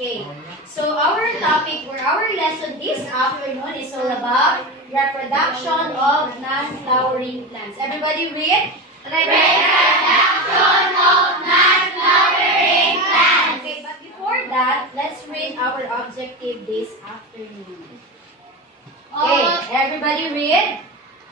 Okay, so our topic or our lesson this afternoon is all about reproduction of non-flowering plants. Everybody read? Reproduction of non-flowering plants. Okay, but before that, let's read our objective this afternoon. Okay, everybody read?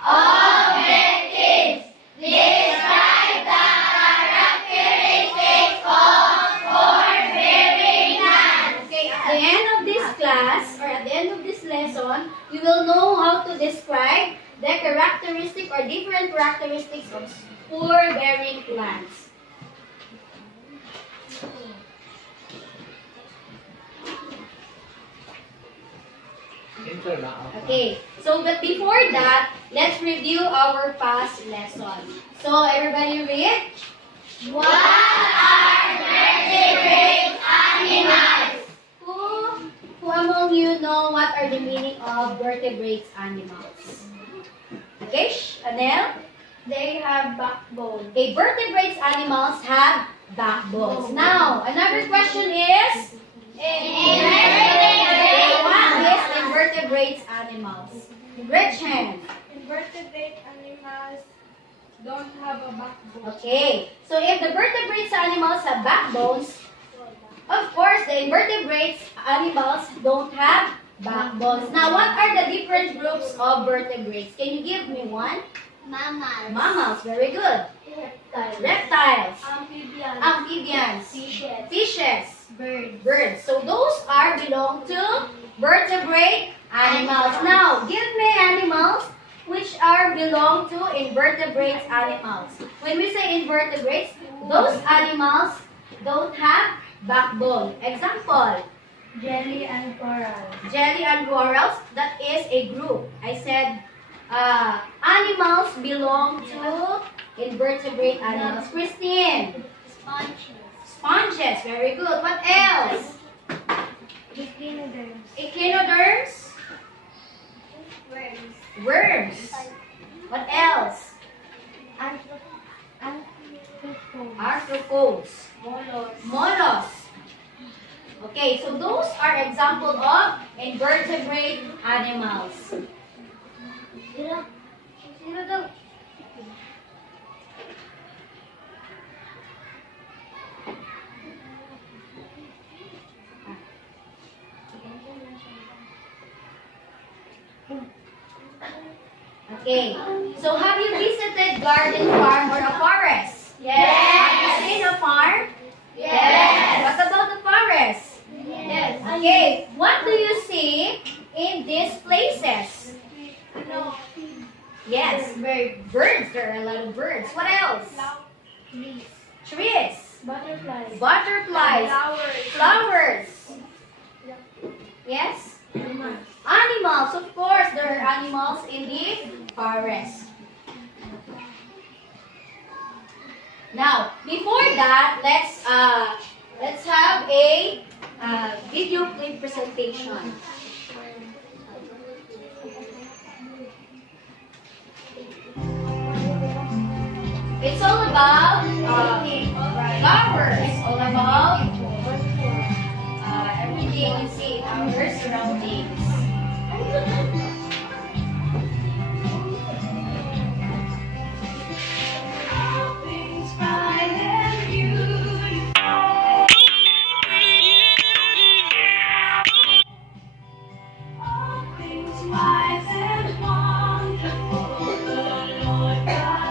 Objectives. Describe the characteristics of core-bearing plants. Okay, at the end of this class, or at the end of this lesson, we will know how to describe the characteristic or different characteristics of core-bearing plants. Okay, so but before that, let's review our past lesson. So everybody read? What are vertebrate animals? Who among you know what are the meaning of vertebrate animals? Okay, Anel? They have backbone. Okay, vertebrate animals have backbones. Now, another question is? Invertebrate animals. Gretchen. Invertebrate animals don't have a backbone. Okay, so if the vertebrate animals have backbones, of course, the invertebrate animals don't have backbones. Now, what are the different groups of vertebrates? Can you give me one? Mammals. Mammals, very good. Reptiles. Reptiles. Amphibians. Amphibians. Fishes. Fishes. Birds. Birds. So those are belong to vertebrate animals. Now, give me animals which are belong to invertebrate animals. When we say invertebrates, those animals don't have backbone. Example, Jelly and coral. jelly and corals, that is a group. I said animals belong to invertebrate animals. Christine, Sponges. sponges, very good. What else? Echinoderms. Echinoderms, Worms. worms. What else? Arthropods. Arthropods, Mollusks. mollusks. Okay, so those are example of invertebrate animals. Sino daw? Okay, so have you visited garden farm or a forest? Yes. Have you seen a farm? Yes. What about the forest? Yes. Okay, what do you see in these places? No. Yes, birds. There are a lot of birds. What else? Trees. Trees, Butterflies. butterflies, Flowers. flowers. Yes? Animals, of course, there are animals in the forest. Now, before that, let's have a video clip presentation. It's all about flowers, all about everything you see in our surroundings.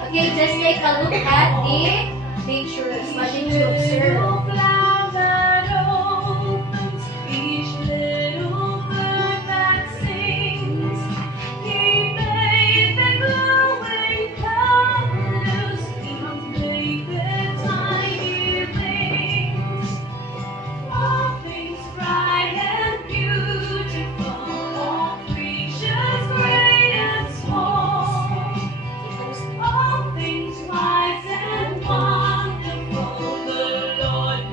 Okay, just take a look at the pictures. What did you observe? All things wise and wonderful, the Lord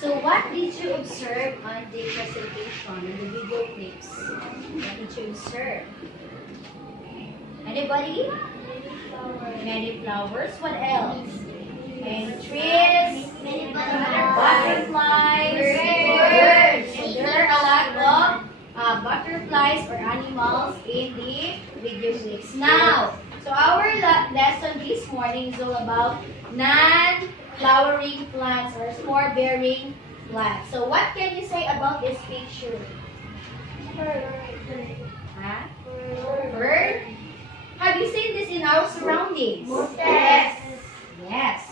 So what did you observe on the presentation, on the video clips? What did you observe? Anybody? Many flowers. What else? Many trees. Butterflies. Birds. So there are a lot of butterflies or animals in the video clips. Now, so our lesson this morning is all about non-flowering plants or spore-bearing plants. So what can you say about this picture? Huh? Bird? Have you seen this in our surroundings? Yes. Yes.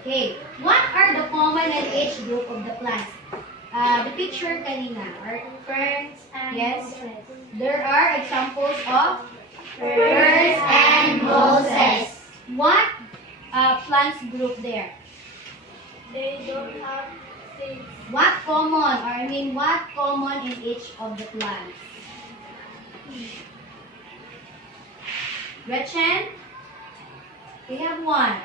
Okay. What are the common and age group of the plants? The picture kanina are Ferns and yes. mosses. There are examples of Ferns and mosses. What plants group there? They don't have seeds. What common or what common in each of the plants? Gretchen? We have one.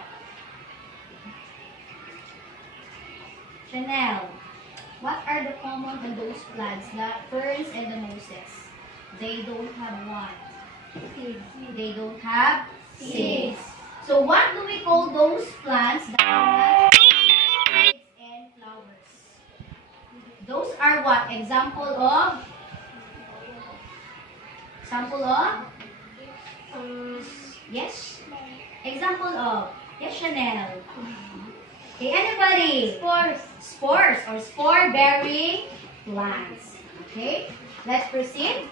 Chanel. What are the common on those plants? The ferns and the mosses. They don't have what? Seeds. They don't have seeds. So what do we call those plants that have seeds and flowers? Those are what? Example of? Yes? Example of? Yes, Chanel. Okay, anybody? Spores. Spores or spore-bearing plants. Okay, let's proceed.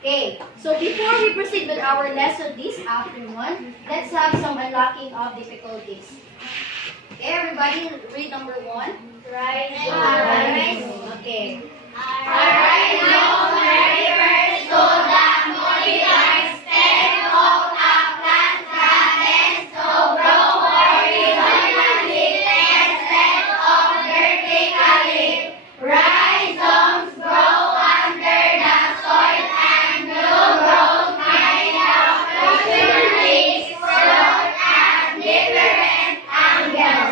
Okay, so before we proceed with our lesson this afternoon, let's have some unlocking of difficulties. Okay, everybody read number 1. Rise. Okay.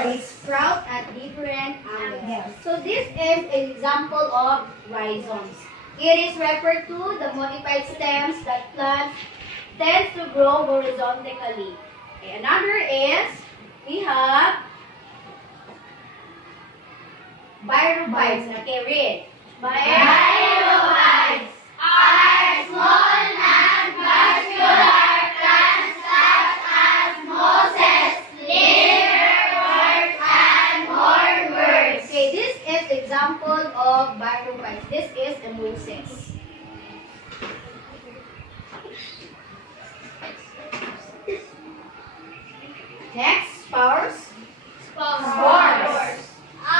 They sprout at different angles. So this is an example of rhizomes. It is referred to the modified stems that plants tend to grow horizontally. Okay, another is we have birobites. Okay, read. Birobites are small non-vascular plants such as mosses, liverworts, and hornworts. Okay, this is example of birobites. This is a mosses. Next, spores. Spores. A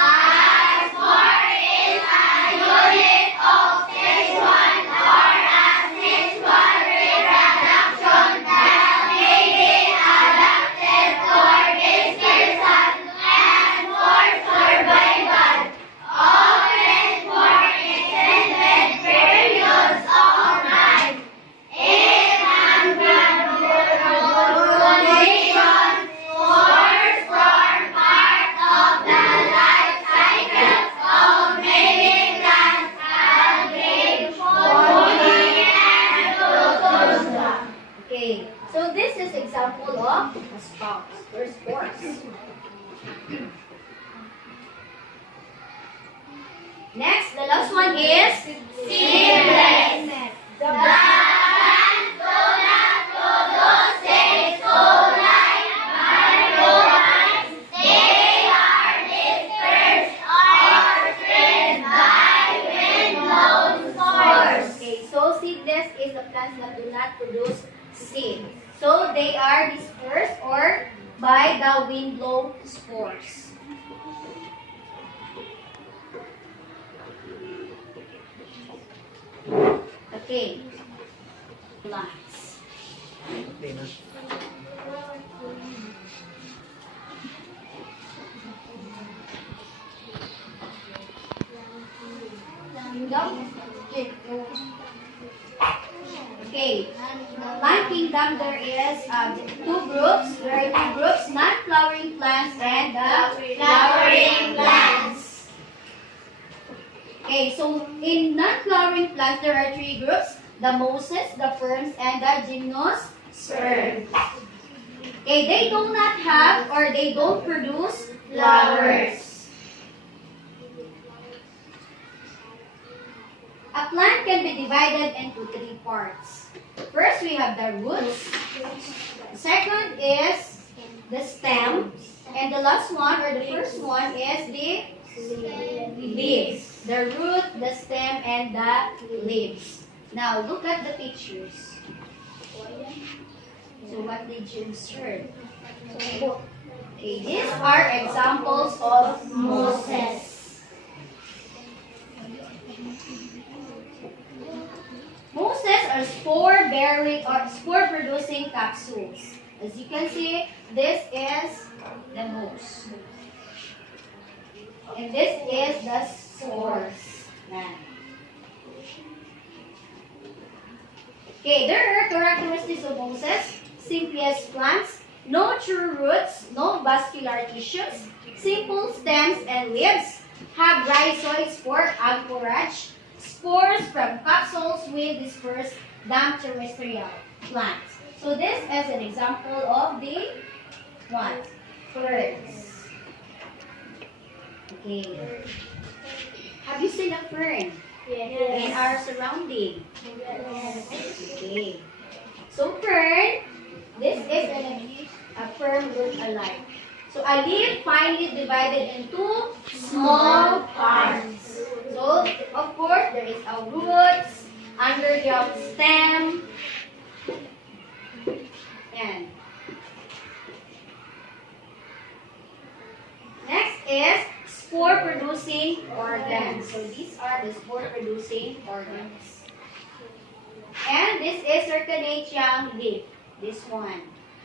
spore is a unit of sexual or asexual reproduction that may be adapted for dispersal and for survival, often for extended periods of time. In uncontrolled conditions, spores form part of the life cycles of many plants and grape, poultry, and protozoa. Okay, so this is example of a spout or spores. Next, the last one is Seedless. The plants do not produce seeds to like birobites. They are dispersed or spread by wind-blown spores. okay. So seedless is the plants that do not produce seed. So they are dispersed or by the wind-blown spores. Okay. Plants. kingdom? Okay. Plant kingdom, there is two groups. There are two groups, non-flowering plants and the flowering plants. Okay, so in non-flowering plants, there are three groups. The mosses, the ferns, and the gymnosperms. Okay, they do not have or they don't produce flowers. A plant can be divided into three parts. First, we have the roots. Second is the stem. And the last one, or the first one, is the leaves. The root, the stem, and the leaves. Now, look at the pictures. So, what did you observe? Okay, these are examples of mosses. Mosses are spore-bearing or spore-producing capsules. As you can see, this is the mousse. And this is the spores. Okay, there are characteristics of mosses. Simplest plants, no true roots, no vascular tissues, simple stems and leaves, have rhizoid spore anchorage, spores from capsules will disperse damp terrestrial plants. So this is an example of the what? Ferns. Okay. Have you seen a fern? Yes. In our surrounding? Okay. So fern, this is a fern root alike. So a leaf finely divided into small parts. So of course there is a roots, underground stem, and next is spore producing organs. So these are the spore producing organs. And this is circulating leaf. This one.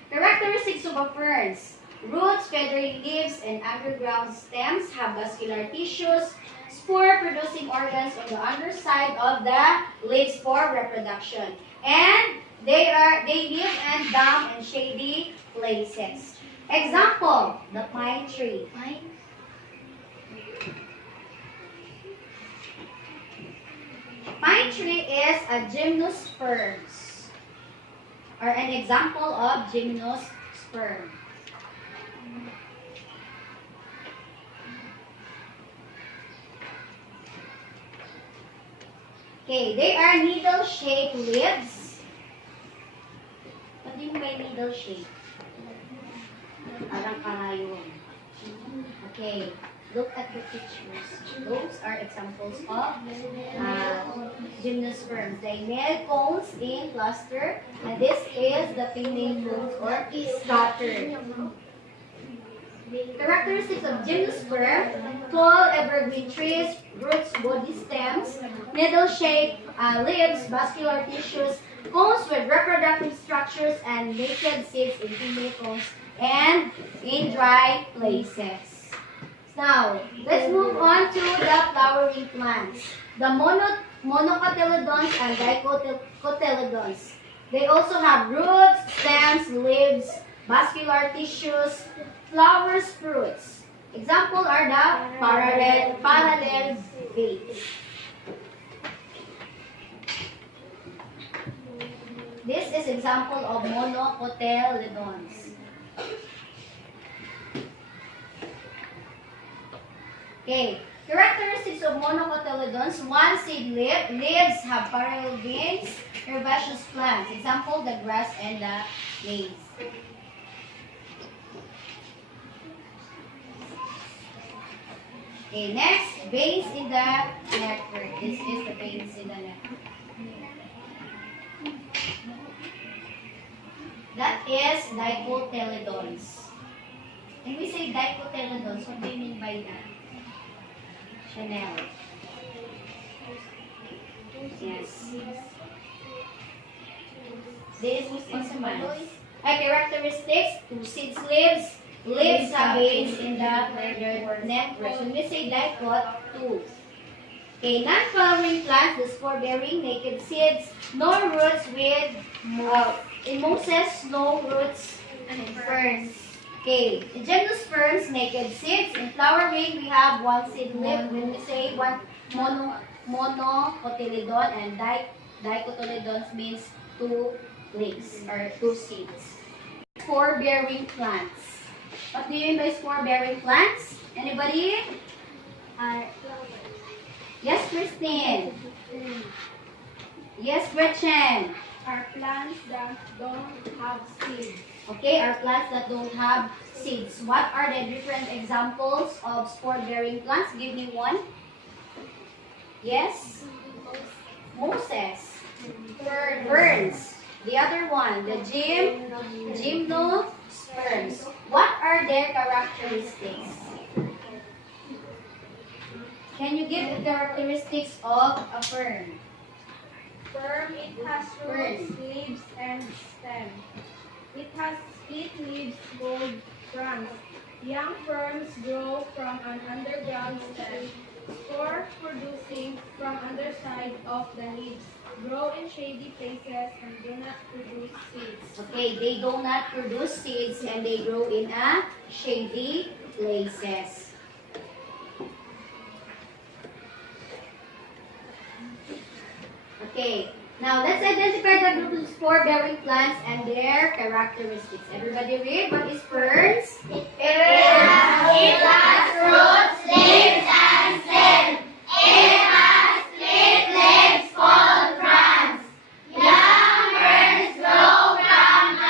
Characteristics of a ferns. Roots, feathery leaves, and underground stems have vascular tissues, spore-producing organs on the underside of the leaves for reproduction. And they live in damp and shady places. Example, the pine tree. Pine tree is a gymnosperms, or an example of gymnosperm. Okay, they are needle-shaped leaves. What do you mean by needle-shaped? Parang kahayong. Okay, look at the pictures. Those are examples of gymnosperms. They made cones in cluster, and this is the pinning cones or scattered. Characteristics of gymnosperm: tall evergreen trees, roots, body stems, needle-shaped leaves, vascular tissues, cones with reproductive structures, and naked seeds in female cones and in dry places. Now, let's move on to the flowering plants. The monocotyledons and dicotyledons. They also have roots, stems, leaves, vascular tissues, flowers, fruits. Example are the parallel veins. This is example of monocotyledons. Okay, characteristics of monocotyledons: one seed leaves have parallel veins, herbaceous plants. Example, the grass and the maize. Okay, next, veins in the nectar. This is the veins in the nectar. That is dicotyledons. When we say dicotyledons, what do you mean by that? Chanel. Yes. This is customized. Characteristics: two seeds leaves. Leaves have veins in the network. When we say dicot, two. Okay, non-flowering plants, the spore-bearing, naked seeds, no roots with, in Moses, no roots and ferns. Okay, in genus ferns, naked seeds. In flowering, we have one seed lip. When we say one monocotyledon and dicotyledons means two leaves or two seeds. Spore-bearing plants. What do you mean by spore-bearing plants? Anybody? Yes, Christine. Yes, Gretchen. Are plants that don't have seeds. Okay, are plants that don't have seeds. What are the different examples of spore-bearing plants? Give me one. Yes? Moses. Ferns. The other one, the gymnosperms. What are their characteristics? Can you give the characteristics of a fern? Firm, it has roots, leaves, and stem. It has split leaves, bold fronds. Young ferns grow from an underground stem. Spore producing from underside of the leaves. Grow in shady places and do not produce seeds. Okay, they do not produce seeds and they grow in a shady places. Okay, now let's identify the group of spore-bearing plants and their characteristics. Everybody read, what is ferns? It has roots, leaves, and stem. It has split leaves called fronds. Young ferns grow from an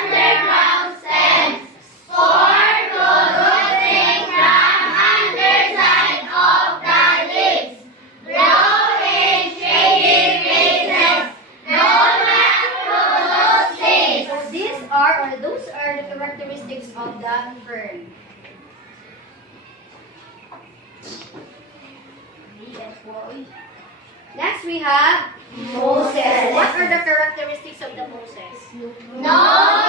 underground stem. Spore producing from underside of the leaves. Grow in shady places. Do not produce seeds. So those are the characteristics of the fern. Next we have Moses. What are the characteristics of the Moses? No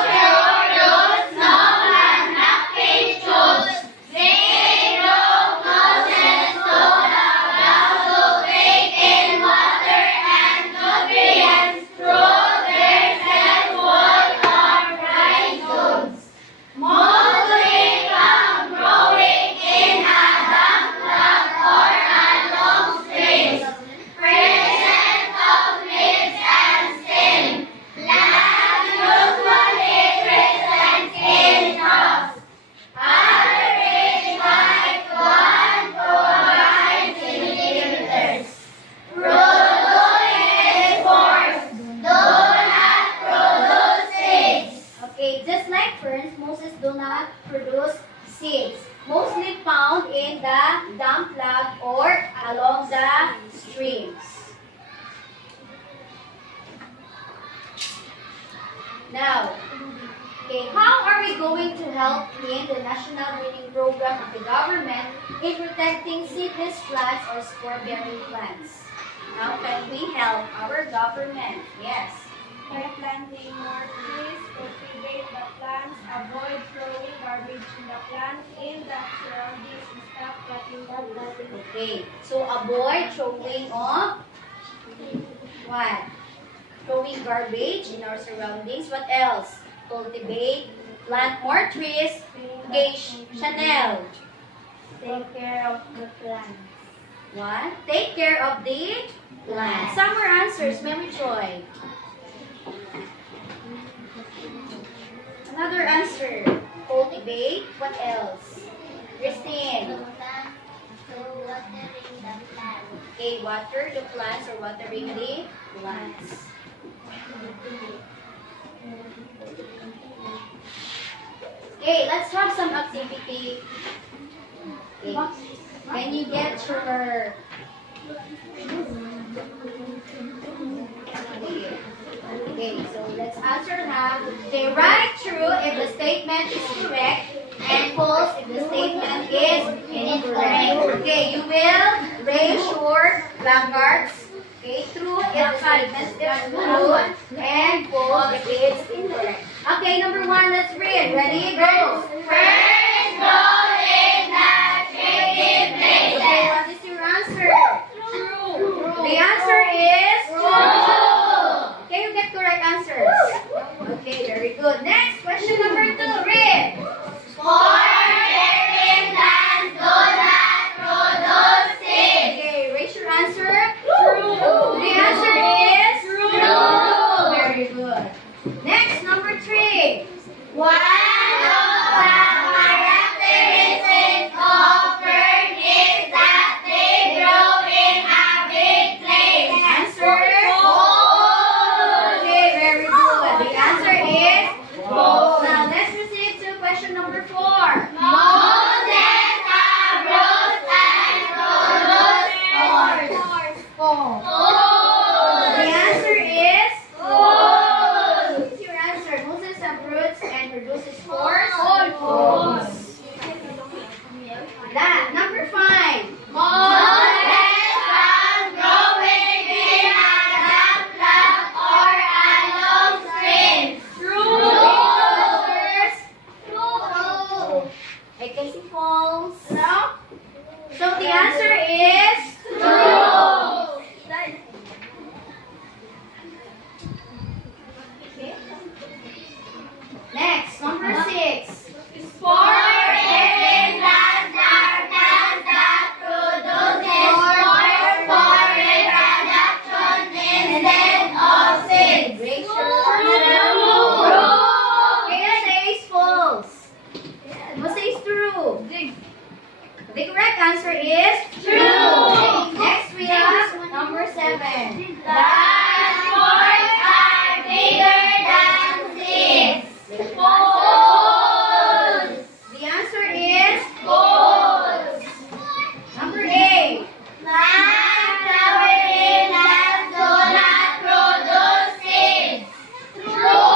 pure roots, no unhappy shoots. They grow closest to the ground to take in water and nutrients through their cell-wall or rhizomes. Mostly come growing in a damp land or along streams. Present of leaves and stem. Plants usually present in troughs. Average height 1 to 5 centimeters. Producing spores. Do not produce seeds. Okay, just like ferns, Moses do not produce seeds. Mostly found in the damp land or along the streams. Now, okay, how are we going to help in the national breeding program of the government in protecting seedless plants or spore-bearing plants? How can we help our government? Yes. By planting more trees, cultivate the plants, avoid throwing garbage in the plants in the surroundings, and stop cutting the Okay, so avoid throwing of what? Throwing garbage in our surroundings. What else? Cultivate, plant more trees. Okay, Chanel. Take care of the plants. What? Take care of the plants. Summer answers, Mary Joy. Another answer. Cultivate. What else? Christine. Okay, water the plants or watering the plants. Okay, let's have some activity. Okay. Can you get your... Okay, so let's answer now. Okay, write true if the statement is correct and false if the statement is incorrect. Okay, you will raise your placards. Okay, true if the statement is true and false if it's incorrect. Okay, number one, let's read. Ready? Go! First grow in the shady Okay, places. what is your answer? Number 4. Moses have roots and produce spores. The answer is false. What's your answer? Moses have roots and produces spores? False. That. Number 5. Moses found growing in a damp land or unknown streams. True. True. I can see false. No? So the answer is true. Okay. Next, number 6. Spore-bearing plants are plants that produces spores for reproduction instead of seeds. True. Kaya says false. Mo says true. The correct answer is true. Next we have number 7. That spores are bigger than seeds. False. The answer is false. Number 8. Plants flowering plants do not produce seeds. True.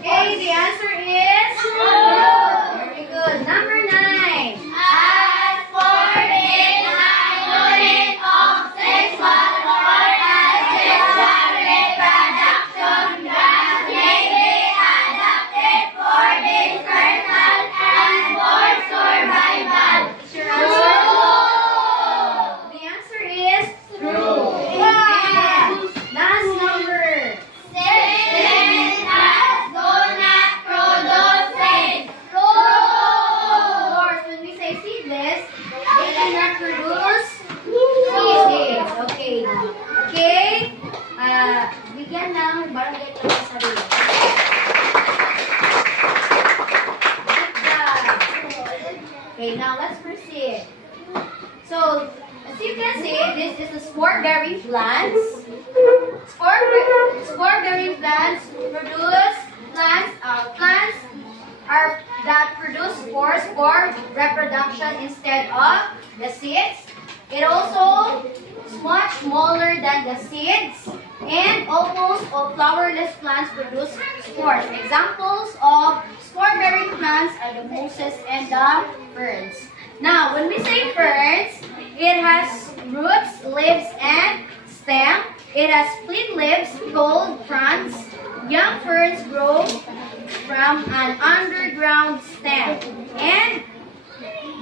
Okay, the answer is true. Very good. Number 9. As for this unit of sexual or asexual reproduction that may be adapted for dispersal and for survival. True. The answer is true. And last number 7. Plants do not produce seeds. True. Of course, when we say seedless, they cannot produce seeds. Okay. Okay. Bigyan ng barangay ng sarili. Good job. Okay, now let's proceed. So, as you can see, this is the spore-bearing plants. Spore-bearing plants produce plants that produce spores for reproduction instead of the seeds. It also is much smaller than the seeds, and almost all flowerless plants produce spores. Examples of spore-bearing plants are the mosses and the ferns. Now, when we say ferns, it has roots, leaves, and stem. It has split leaves called fronds. Young ferns grow from an underground stem. And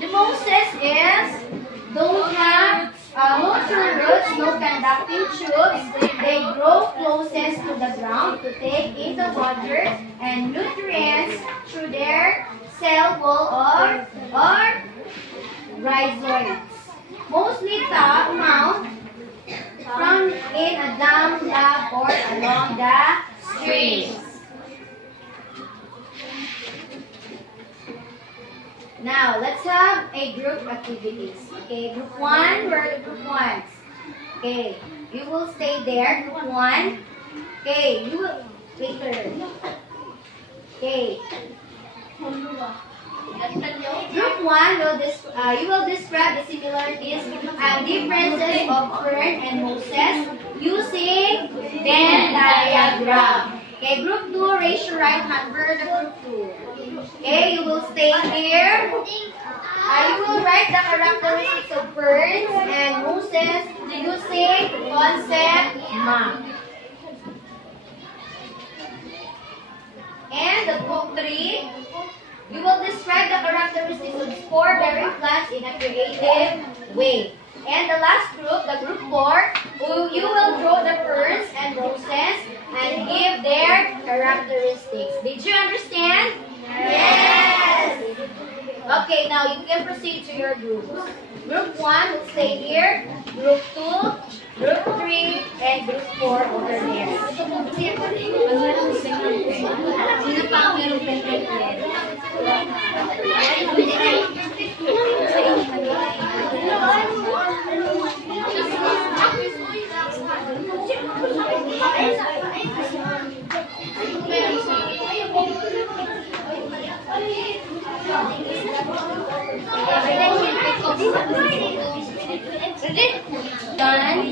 the mosses don't have motor roots, no conducting tubes. They grow closest to the ground to take in the water and nutrients through their cell wall or rhizoids. Mostly found from in a dam, lab, or along the streams. Now, let's have a group activities. Okay, group 1, where are the group 1s? Okay, you will stay there, group 1. Okay, you will, later. Okay. Group 1, you will describe the similarities and differences of fern and mosses using Venn diagram. Okay, group 2, raise your right hand. Where are the group 2? Okay, you will stay here. You will write the characteristics of ferns and mosses using concept map. And the group 3, you will describe the characteristics of spore-bearing plants in a creative way. And the last group, the group 4, you will draw the ferns and mosses and give their characteristics. Did you understand? Yes! Okay, now you can proceed to your groups. Group 1 will stay here. Group 2, Group 3, and Group 4 over there. Done.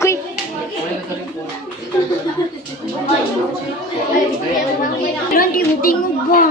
Quick! Ilan kayo tingog ba?